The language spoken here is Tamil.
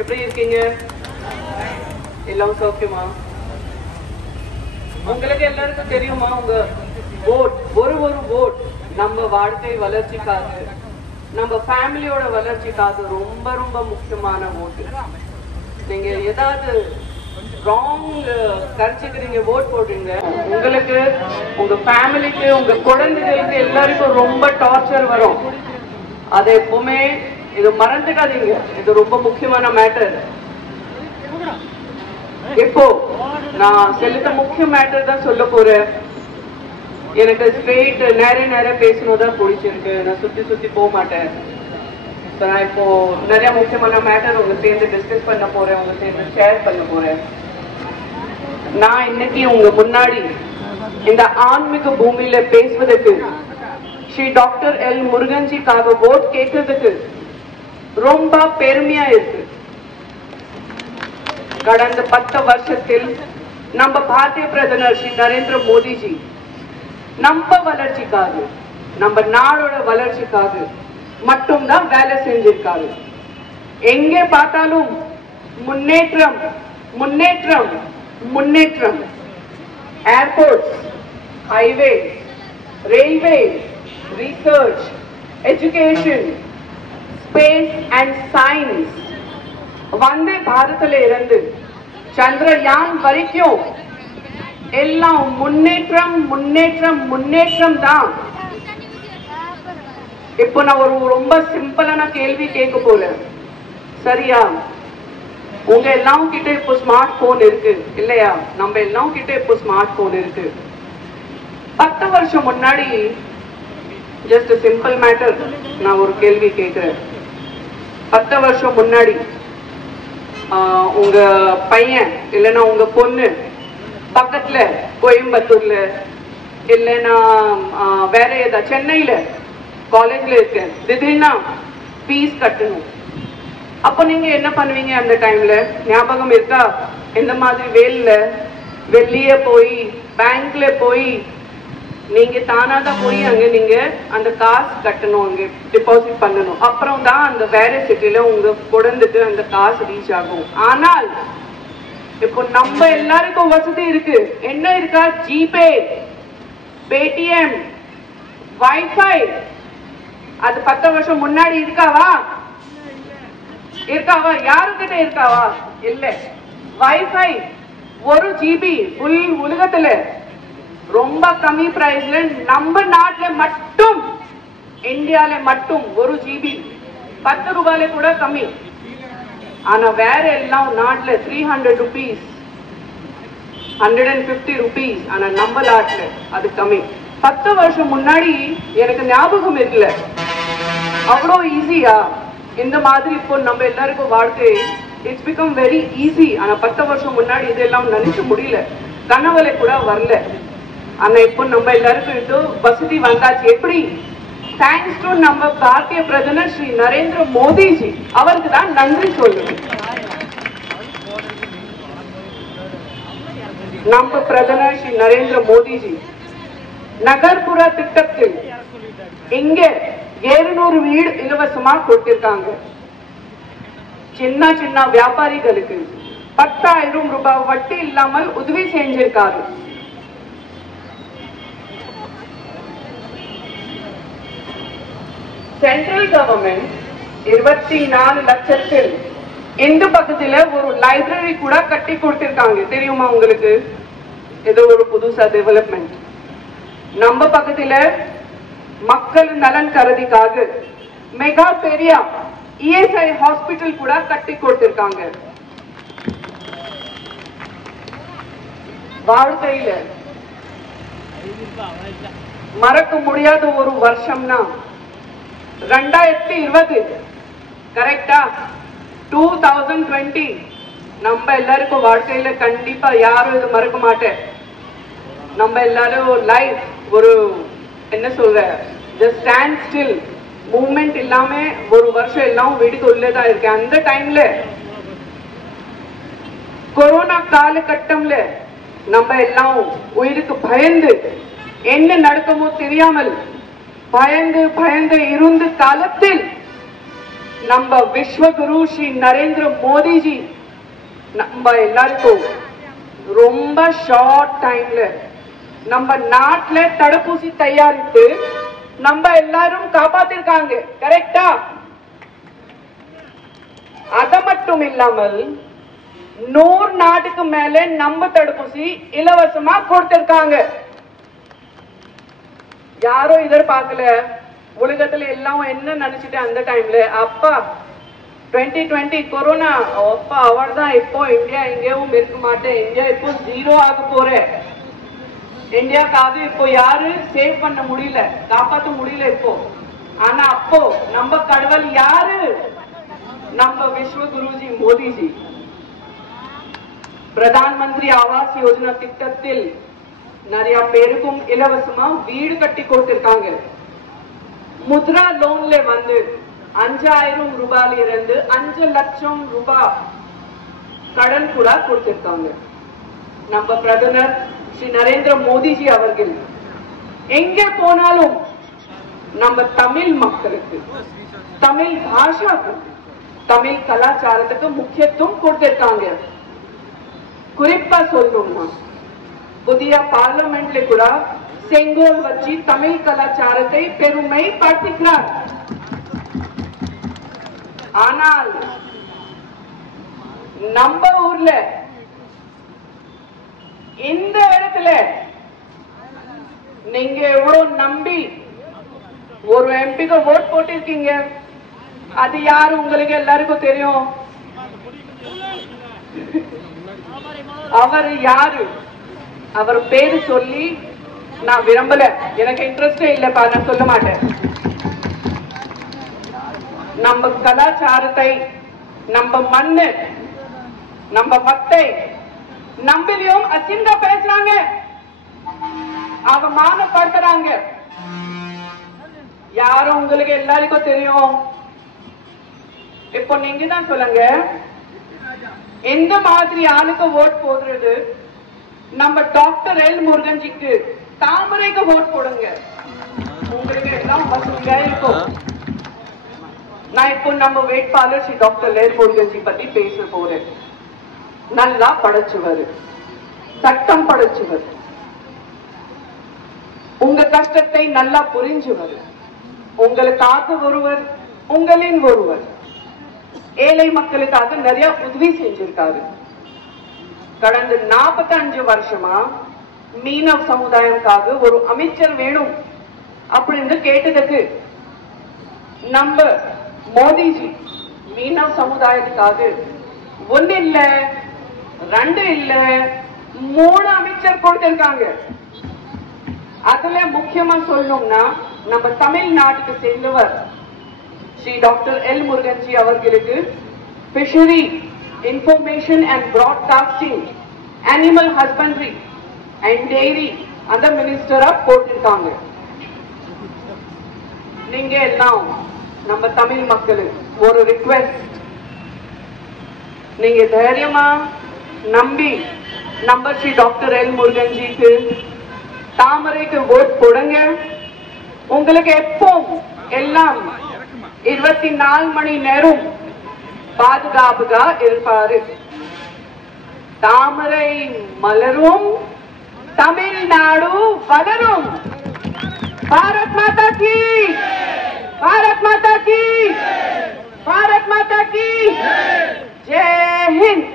எப்படி இருக்கீங்க? எல்லாம் சௌக்கியமா? உங்களுக்கு எல்லாருக்கும் தெரியுமா உங்க vote ஒரு vote நம்ம வாழ்க்கை வளர்ச்சிக்காக நம்ம ஃபேமிலியோட வளர்ச்சிக்காக ரொம்ப ரொம்ப முக்கியமான vote. நீங்க ஏதாவது ராங் கருச்சுக்கிறீங்க vote போடுறீங்க, உங்களுக்கு உங்க ஃபேமிலிக்கு உங்க குழந்தைகளுக்கு எல்லாருக்கும் ரொம்ப டார்ச்சர் வரும். அதை எப்பவுமே இது மறந்துடாதீங்க. இது ரொம்ப முக்கியமான மேட்டர். இப்போ நான் செலுத்த முக்கிய மேட்டர் தான் சொல்ல போறேன். எனக்கு ஸ்ட்ரெயிட் நிறைய பேசணும்தான் பிடிச்சிருக்கு. நான் சுத்தி போக மாட்டேன். நான் இப்போ நிறைய முக்கியமான மேட்டர் உங்க சேர்ந்து டிஸ்கஸ் பண்ண போறேன், உங்க சேர்ந்து ஷேர் பண்ண போறேன். நான் இன்னைக்கு உங்க முன்னாடி இந்த ஆன்மீக பூமியில பேசுவதற்கு ஸ்ரீ டாக்டர் எல் முருகன்ஜிக்காக ஓட் கேட்கறதுக்கு ரொம்ப பெருமையா இருக்கு. கடந்த 10 வருஷத்தில் நம்ம பாரதிய பிரதமர் ஸ்ரீ நரேந்திர மோடிஜி நம்ம வளர்ச்சிக்காக நம்ம நாடோட வளர்ச்சிக்காக மட்டும்தான் வேலை செஞ்சிருக்காரு. எங்கே பார்த்தாலும் முன்னேற்றம் முன்னேற்றம் முன்னேற்றம். Airports, highway, railway, research, education, space and science, Vande பாரத்ல இருந்து சந்திரயான் வரைக்கும் எல்லாம் முன்னேற்றம் முன்னேற்றம் முன்னேற்றம் தான். இப்போ நான் ஒரு ரொம்ப சிம்பிளான கேள்வி கேட்க போறேன், சரியா? உங்க எல்லாம் கிட்ட இப்போ ஸ்மார்ட் போன் இருக்கு இல்லையா? நம்ம எல்லாம் கிட்ட இப்போ ஸ்மார்ட் போன் இருக்கு. 10 வருஷம் முன்னாடி ஜஸ்ட் சிம்பிள் மேட்டர் நான் ஒரு கேள்வி கேட்கிறேன். 10 வருஷம் முன்னாடி உங்க பையன் இல்லைன்னா உங்க பொண்ணு பக்கத்துல கோயம்புத்தூர்ல இல்லைன்னா வேற ஏதாவது சென்னையில காலேஜ்ல இருக்க திடீர்னா ஃபீஸ் கட்டணும். அப்ப நீங்க என்ன பண்ணுவீங்க? அந்த டைம்ல ஞாபகம் இருக்கா? இந்த மாதிரி வெளியே போய் பேங்க்ல போய் நீங்க தானாதான் போய் அங்க நீங்க அந்த காசு கட்டணும், அங்க டிபாசிட் பண்ணணும். அப்புறம் தான் அந்த வேற சிட்டில உங்க குழந்தைக்கு அந்த காசு ரீச் ஆகும். ஆனால் இப்போ நம்ம எல்லாருக்கும் வசதி இருக்கு. என்ன இருக்கா? GPay, Paytm, wifi. அது 10 வருஷம் முன்னாடி இருக்காவா? யாருக்கிட்ட இருக்காவா? இல்ல. வைஃபை 1 GB ஃபுல் உலகத்துல ரொம்ப கம்மி பிரைஸ்ல நம்ம நாட்டுல மட்டும் இந்தியால மட்டும் 1 GB 10 ரூபாயில கூட கம்மி. ஆனா வேற எல்லாம் நாட்டுல 300 rupees 150 rupees. ஆனா நம்ம நாட்டுல அது கம்மி. 10 வருஷம் முன்னாடி எனக்கு ஞாபகம் இருக்குல்ல, அவ்வளோ ஈஸியா இந்த மாதிரி இப்போ நம்ம எல்லாருக்கும் வாழ்க்கை இட்ஸ் பிகம் வெரி ஈஸி. ஆனா 10 வருஷம் முன்னாடி இதெல்லாம் நினைச்சு முடியல, கனவுல கூட வரல. ஆனா இப்போ நம்ம எல்லாருக்கும் இது வசதி வந்தாச்சு. எப்படி? தேங்க்ஸ் டு நம்ம பாரதிய பிரதமர் ஸ்ரீ நரேந்திர மோடிஜி. அவருக்கு தான் நன்றி சொல்லணும். நம்ம பிரதமர் ஸ்ரீ நரேந்திர மோடிஜி நகர்ப்புற திட்டத்தில் இங்க 700 வீடு இலவசமா கொடுத்திருக்காங்க. சின்ன சின்ன வியாபாரிகளுக்கு 10,000 ரூபாய் வட்டி இல்லாமல் உதவி செஞ்சிருக்காரு. சென்ட்ரல் கவர்மெண்ட் 24 லட்சத்தில் இந்த பக்கத்துல ஒரு லைப்ரரி கூட கட்டி கொடுத்திருக்காங்க. தெரியுமா உங்களுக்கு? இது ஒரு புதுசா டெவலப்மெண்ட். நம்ம பக்கத்துல மக்கள் நலன் கருதிக்காக மெகா பெரியா இஎஸ்ஐ ஹாஸ்பிட்டல் கூட கட்டி கொடுத்திருக்காங்க. வாழ்க்கையில மறக்க முடியாத ஒரு வருஷம்னா 2020. கரெக்டா? 2020 நம்ம எல்லாருக்கும் வாழ்க்கையில கண்டிப்பா யாரும் இது மறக்க மாட்டேன். நம்ம எல்லாரும் லைஃப் ஒரு என்ன சொல்ற ஜஸ்ட் ஸ்டாண்ட் ஸ்டில் மூவ்மெண்ட் இல்லாம ஒரு வருஷம் எல்லாம் வீட்டுக்கு உள்ளதான் இருக்கேன். அந்த டைம்ல கொரோனா காலகட்டம்ல நம்ம எல்லாம் உயிருக்கு பயந்து என்ன நடக்குமோ தெரியாமல் பயந்து பயந்து இருந்த காலத்தில் நம்ம விஸ்வகுரு ஸ்ரீ நரேந்திர மோடிஜி நம்ம எல்லாருக்கும் ரொம்ப ஷார்ட் டைம்ல நம்ம நாட்டுல தடுப்பூசி தயாரித்து நம்ம எல்லாரும் காப்பாத்திருக்காங்க. கரெக்டா? அது மட்டும் இல்லாமல் 100 நாட்டுக்கு மேல நம்ம தடுப்பூசி இலவசமா கொடுத்திருக்காங்க. யாரும் எதிர்பார்க்கல. உலகத்துல எல்லாம் என்ன நினைச்சிட்டு அந்த டைம்ல அப்பா 2020 கொரோனா அப்பா அவர்தான் இப்போ இந்தியா எங்கேயும் இருக்க மாட்டேன், இந்தியா இப்போ 0 ஆக போற, இந்தியாக்காக இப்போ யாரு சேவ் பண்ண முடியல, காப்பாற்ற முடியல இப்போ. ஆனா அப்போ நம்ம கடவுள் யாரு? நம்ம விஸ்வகுருஜி மோடிஜி. பிரதான் மந்திரி ஆவாஸ் யோஜனா திட்டத்தில் நிறைய பேருக்கும் இலவசமா வீடு கட்டி கொடுத்திருக்காங்க. முத்ரா லோன்ல வந்து 5000 ரூபாயில இருந்து 5 லட்சம் ரூபாய் கடன் கூட கொடுத்திருக்காங்க. நம்ம பிரதமர் ஸ்ரீ நரேந்திர மோடிஜி அவர்கள் எங்க போனாலும் நம்ம தமிழ் மக்களுக்கு, தமிழ் பாஷாக்கு, தமிழ் கலாச்சாரத்துக்கு முக்கியத்துவம் கொடுத்திருக்காங்க. குறிப்பா சொல்லணும்னா புதிய பார்லிமெண்ட்ல கூட செங்கோல் வச்சு தமிழ் கலாச்சாரத்தை பெருமை படுத்திக்கிறார். ஆனால் நம்ம ஊர்ல இந்த இடத்துல நீங்க எவ்வளவு நம்பி ஒரு எம்பிக்கு ஓட் போட்டிருக்கீங்க, அது யாரு உங்களுக்கு எல்லாருக்கும் தெரியும். அவர் யாரு? அவர் பேரு சொல்லி நான் விரும்பல, எனக்கு இன்ட்ரெஸ்டே இல்லப்பா, நான் சொல்ல மாட்டேன். நம்ம கலாச்சாரத்தை, நம்ம மண்ணு, நம்ம மத்தை நம்மளையும் அசிங்க பேசுறாங்க, அவமானப்படுத்துறாங்க. யாரும் உங்களுக்கு எல்லாருக்கும் தெரியும். இப்போ நீங்க தான் சொல்லுங்க, எந்த மாதிரி ஆளுக்கு ஓட் போடுறது? நம்ம டாக்டர் எல் முருகன்ஜிக்கு தாமரைக்கு ஓட் போடுங்க, உங்களுக்கு எல்லாம் வசதியா இருக்கும். நான் இப்போ நம்ம வேட்பாளர் ஸ்ரீ டாக்டர் எல் முருகன்ஜி பத்தி பேச போறேன். நல்லா படிச்சவர், சட்டம் படிச்சவர், உங்க கஷ்டத்தை நல்லா புரிஞ்சவர், உங்களுக்காக ஒருவர், உங்களின் ஒருவர், ஏழை மக்களுக்காக நிறைய உதவி செஞ்சிருக்காரு. கடந்த 45 வருஷமா மீனவ சமுதாயத்துக்காக ஒரு அமைச்சர் வேணும் அப்படின்னு கேட்டதுக்கு நம்ம மோடிஜி மீனவ சமுதாயத்துக்காக 1 இல்ல 2 இல்ல 3 அமைச்சர் கொடுத்திருக்காங்க. அதுல முக்கியமா சொல்லணும்னா நம்ம தமிழ்நாட்டுக்கு சேர்ந்தவர் ஸ்ரீ டாக்டர் எல் முருகன்ஜி அவர்களுக்கு fishery, information and broadcasting, animal husbandry and dairy அந்த மினிஸ்டரா போட்டிருக்காங்க. நீங்க எல்லாம் நம்ம தமிழ் மக்களுக்கு ஒரு ரிக்வெஸ்ட், நீங்க தைரியமா நம்பி நம்ம ஸ்ரீ டாக்டர் எல் முருகன்ஜிக்கு தாமரைக்கு ஓட் போடுங்க. உங்களுக்கு எப்போ எல்லாம் 24 மணி நேரம் பாதுகாப்புகா இருப்பாரு. தாமரை மலரும், தமிழ்நாடு வளரும். பாரத் மாதா கி, பாரத் மாதா கி, பாரத் மாதா கி ஜெய் ஹிந்த்.